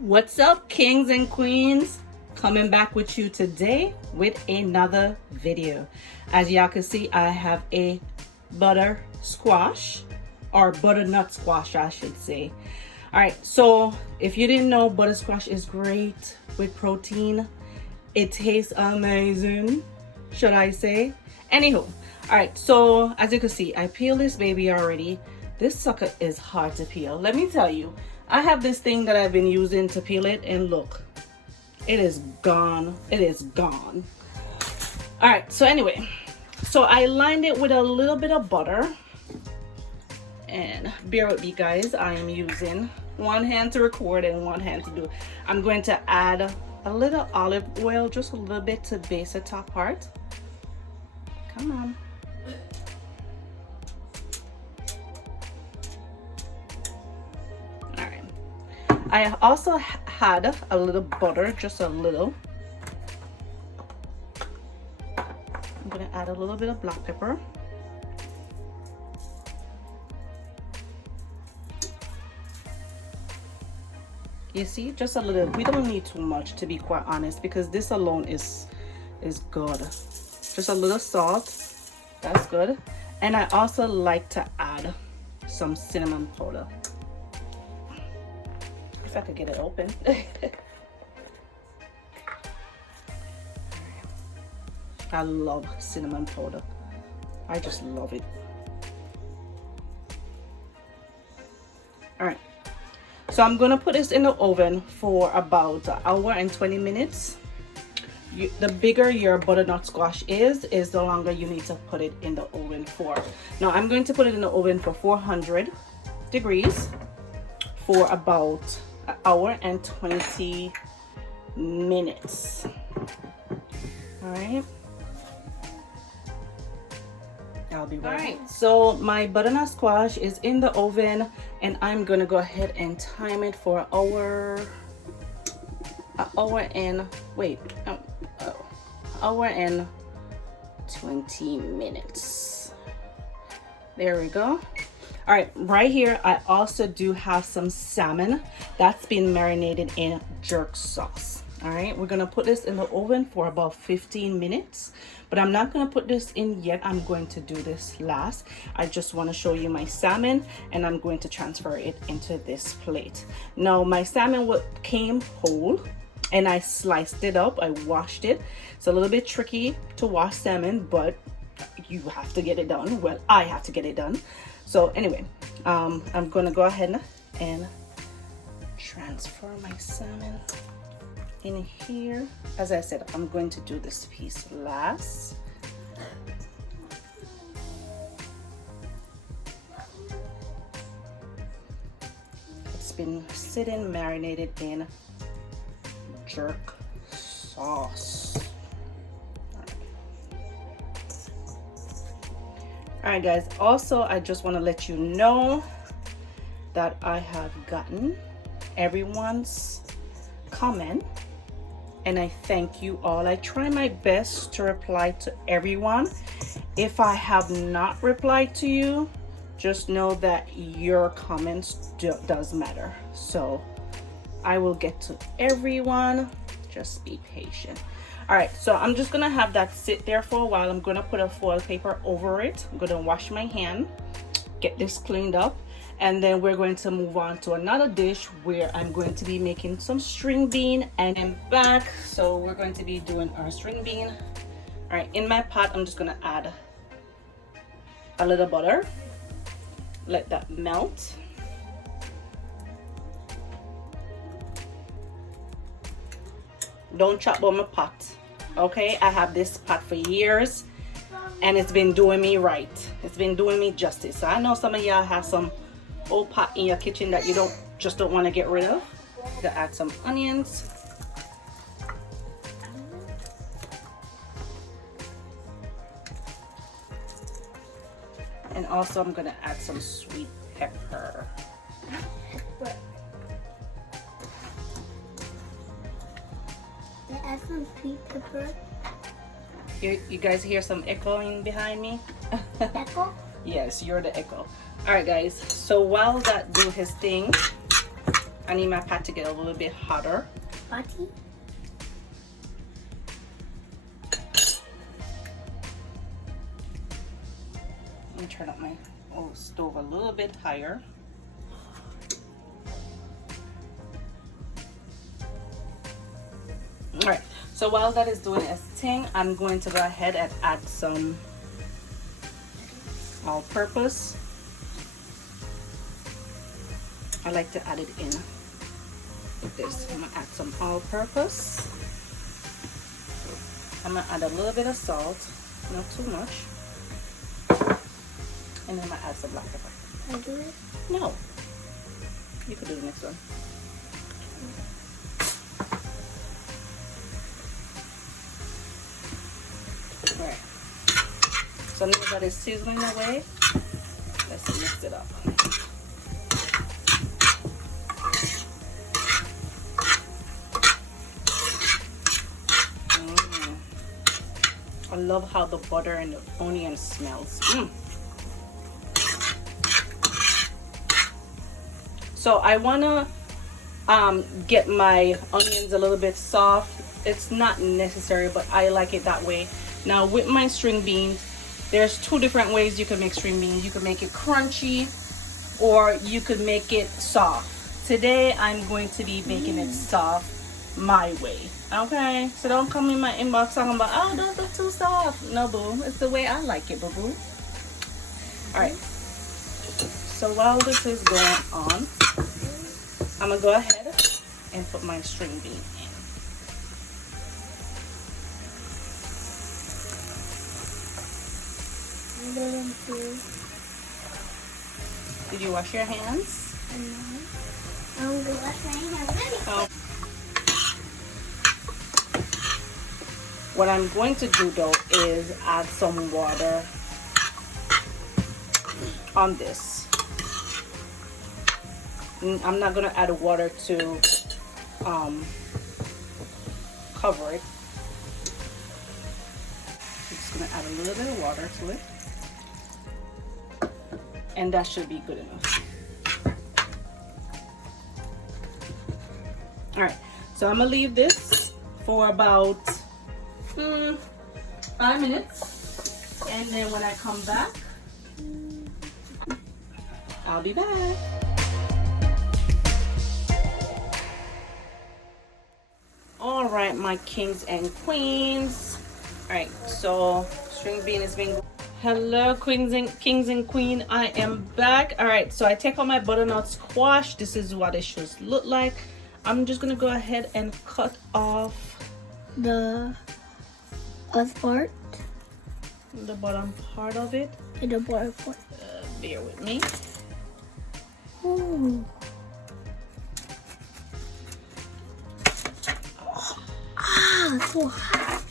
What's up, kings and queens? Coming back with you today with another video. As y'all can see, I have a butter squash, or butternut squash I should say. All right, so if you didn't know, butter squash is great with protein. It tastes amazing, should I say. Anywho, all right, so as you can see, I peeled this baby already. This sucker is hard to peel. Let me tell you, I have this thing that I've been using to peel it, and look, it is gone. It is gone. All right, so anyway, so I lined it with a little bit of butter, and bear with me guys, I am using one hand to record and one hand to do. I'm going to add a little olive oil, just a little bit to base the top part. Come on. I also had a little butter, just a little. I'm gonna add a little bit of black pepper. You see, just a little. We don't need too much, to be quite honest, because this alone is good. Just a little salt, that's good. And I also like to add some cinnamon powder. If I could get it open. I love cinnamon powder. I just love it. All right, so I'm gonna put this in the oven for about an hour and 20 minutes. The bigger your butternut squash is the longer you need to put it in the oven for. Now I'm going to put it in the oven for 400 degrees for about an hour and 20 minutes. All right, I'll be right. All right, so my butternut squash is in the oven, and I'm gonna go ahead and time it for an hour and 20 minutes. There we go. All right, right here I also do have some salmon that's been marinated in jerk sauce. All right, we're gonna put this in the oven for about 15 minutes, but I'm not gonna put this in yet. I'm going to do this last. I just want to show you my salmon, and I'm going to transfer it into this plate. Now my salmon came whole, and I sliced it up. I washed it. It's a little bit tricky to wash salmon, but you have to get it done. Well, I have to get it done. So anyway, I'm gonna go ahead and transfer my salmon in here. As I said, I'm going to do this piece last. It's been sitting marinated in jerk sauce. All right guys, also I just want to let you know that I have gotten everyone's comment, and I thank you all. I try my best to reply to everyone. If I have not replied to you, just know that your comments does matter. So I will get to everyone. Just be patient. All right, so I'm just gonna have that sit there for a while. I'm gonna put a foil paper over it. I'm gonna wash my hand, get this cleaned up, and then we're going to move on to another dish where I'm going to be making some string bean. And I'm back, so we're going to be doing our string bean. All right, in my pot, I'm just gonna add a little butter, let that melt. Don't chop on my pot, okay? I have this pot for years, and it's been doing me right. It's been doing me justice. So I know some of y'all have some old pot in your kitchen that you don't want to get rid of. To add some onions. And also I'm gonna add some sweet pepper. Add some sweet pepper. You guys hear some echoing behind me? Echo? Yes, you're the echo. All right guys, so while that do his thing, I need my pot to get a little bit hotter. Patty? Let me turn up my stove a little bit higher. All right, so while that is doing its thing, I'm going to go ahead and add some all-purpose. I like to add it in with this. I'm gonna add some all-purpose. I'm gonna add a little bit of salt, not too much. And then I'm gonna add some black pepper. Can I do it? No. You could do the next one. Alright. So now that it's sizzling away, let's mix it up. I love how the butter and the onion smells. So I wanna get my onions a little bit soft. It's not necessary, but I like it that way. Now with my string beans, there's two different ways you can make string beans. You can make it crunchy, or you could make it soft. Today I'm going to be making it soft my way. Okay, so don't come in my inbox talking about, oh, those are too soft. No, boo, it's the way I like it, boo boo. All right, so while this is going on, I'm gonna go ahead and put my string bean in. Did you wash your hands? I'm gonna wash my hands. Oh. What I'm going to do though is add some water on this. I'm not gonna add water to cover it. I'm just gonna add a little bit of water to it, and that should be good enough. All right, so I'm gonna leave this for about 5 minutes, and then when I come back, I'll be back. All right, my kings and queens. All right, so string bean has been. Hello, kings and queen. I am back. All right, so I take out my butternut squash. This is what it should look like. I'm just gonna go ahead and cut off The part. the bottom part of it. The bottom part. Bear with me. Ooh. So hot.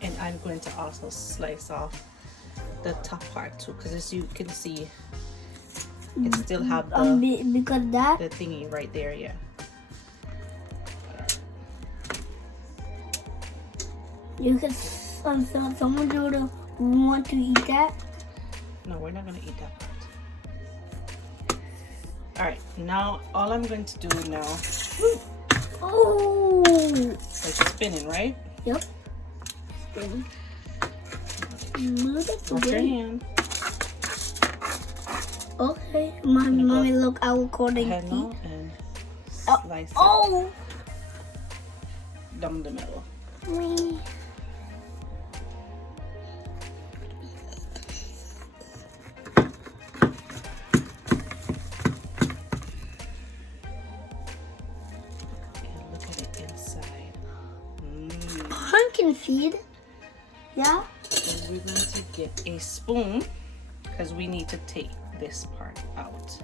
And I'm going to also slice off the top part too, because as you can see, it still have because that the thingy right there. Yeah. you can someone do want to eat that. No, we're not gonna eat that part. All right, now all I'm going to do now. Oh. It's spinning, right? Yep. Spinning. Move it Wash your away. hand. Okay, mommy, look, I will call it. Head now and slice it Oh. down the middle. Me. And look at it inside. Pumpkin seed. Yeah. And we're going to get a spoon because we need to take this part out.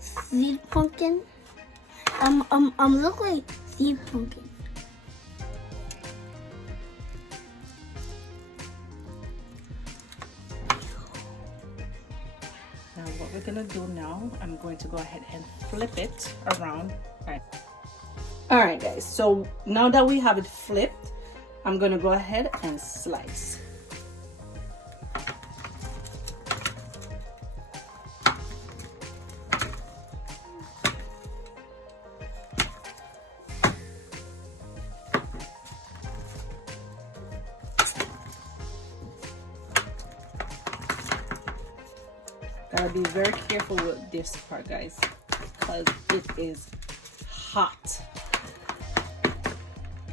Seed pumpkin. Look like seed pumpkin. Now what we're gonna do now, I'm going to go ahead and flip it around. All right guys, so now that we have it flipped, I'm gonna go ahead and slice. Gotta be very careful with this part, guys, because it is hot.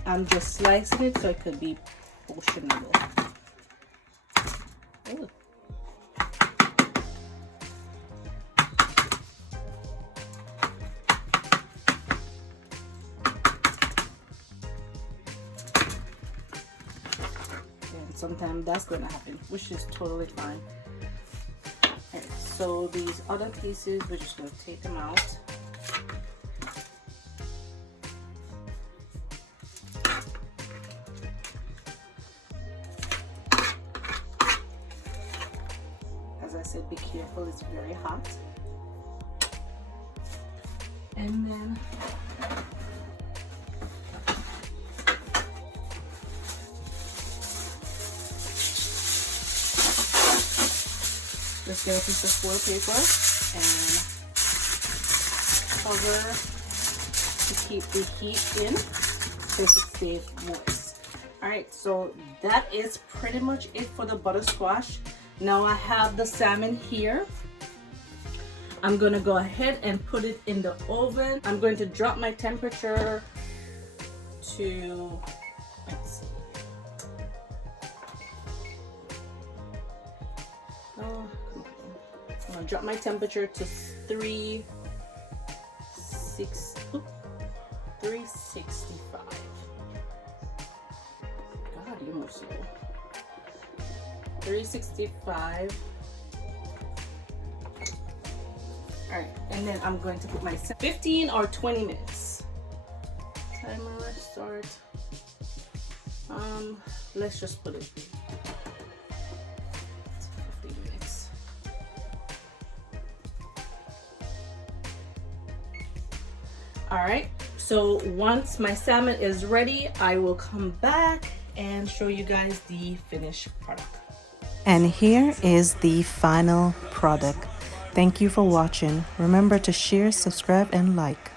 I'm just slicing it so it could be portionable. Ooh. And sometimes that's gonna happen, which is totally fine. Alright, so these other pieces, we're just gonna take them out. As I said, be careful, it's very hot. And then just get a piece of foil paper and cover to keep the heat in so it stays moist. Alright, so that is pretty much it for the butter squash. Now I have the salmon here. I'm gonna go ahead and put it in the oven. I'm going to drop my temperature to, let's see. Oh, I'm gonna drop my temperature to 365. God, you move slow. 365. All right, and then I'm going to put my 15 or 20 minutes. Timer, let's start. Let's just put it 15 minutes. All right, so once my salmon is ready, I will come back and show you guys the finished product. And here is the final product. Thank you for watching. Remember to share, subscribe, and like.